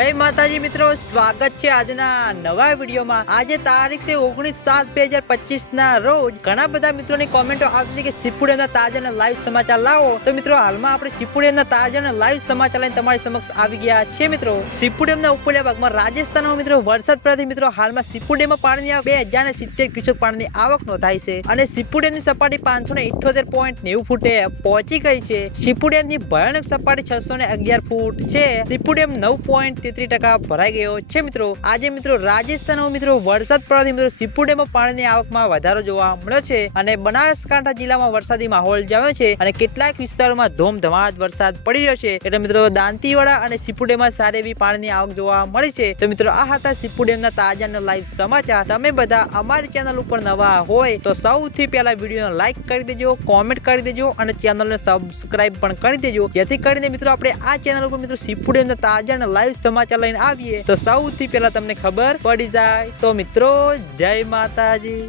હે માતાજી મિત્રો, સ્વાગત છે આજના નવા વિડીયોમાં. આજે તારીખ છે ઓગણીસ સાત બે હજાર પચીસ ના રોજ. ઘણા બધા મિત્રોની કોમેન્ટો આવતી કે સિપુડેમના તાજા અને લાઈવ સમાચાર લાવો. તો મિત્રો, હાલમાં આપણે સિપુડેમના તાજા અને લાઈવ સમાચાર લઈને તમારી સમક્ષ આવી ગયા છે મિત્રો. સિપુડેમના ઉપલા ભાગમાં રાજસ્થાનમાં મિત્રો વરસાદ પડવાથી મિત્રો, હાલમાં સિપુડેમમાં પાણીની આવક બે હજાર ને સિત્તેર ક્યુસેક પાણીની આવક નોંધાઈ છે. અને સિપુડેમની સપાટી પાંચસો ને ઇઠોતેર પોઈન્ટ નેવું ફૂટે પહોંચી ગઈ છે. સિપુડેમની ભયાનક સપાટી છસો ને અગિયાર ફૂટ છે. સિપુડેમ નવ પોઈન્ટ તેત્રીસ ટકા ભરાઈ ગયો છે મિત્રો. આજે મિત્રો રાજસ્થાનમાં મિત્રો વરસાદ પડવાથી મિત્રો સિપુડેમાં પાણીની આવકમાં વધારો જોવા મળ્યો છે અને બનાસકાંઠા જિલ્લામાં વરસાદી માહોલ જામ્યો છે અને કેટલાક વિસ્તારોમાં ધોમધમાટ વરસાદ પડી રહ્યો છે. એટલે મિત્રો દાંતીવાડા અને સિપુડેમાં સારી એવી પાણીની આવક જોવા મળી છે. તો મિત્રો આ હતા સિપુડેમના તાજા તાજાના લાઈવ સમાચાર. તમે બધા અમારી ચેનલ ઉપર નવા હોય તો સૌથી પહેલા વિડીયોને લાઈક કરી દેજો, કોમેન્ટ કરી દેજો અને ચેનલને સબસ્ક્રાઇબ પણ કરી દેજો. જેથી કરીને મિત્રો આપણે આ ચેનલ ઉપર મિત્રો સિપુડેમના તાજા અને લાઈવ સમાચાર લઈને આવીએ. તો સૌથી પહેલા તમને ખબર પડી જાય. તો મિત્રો જય માતાજી.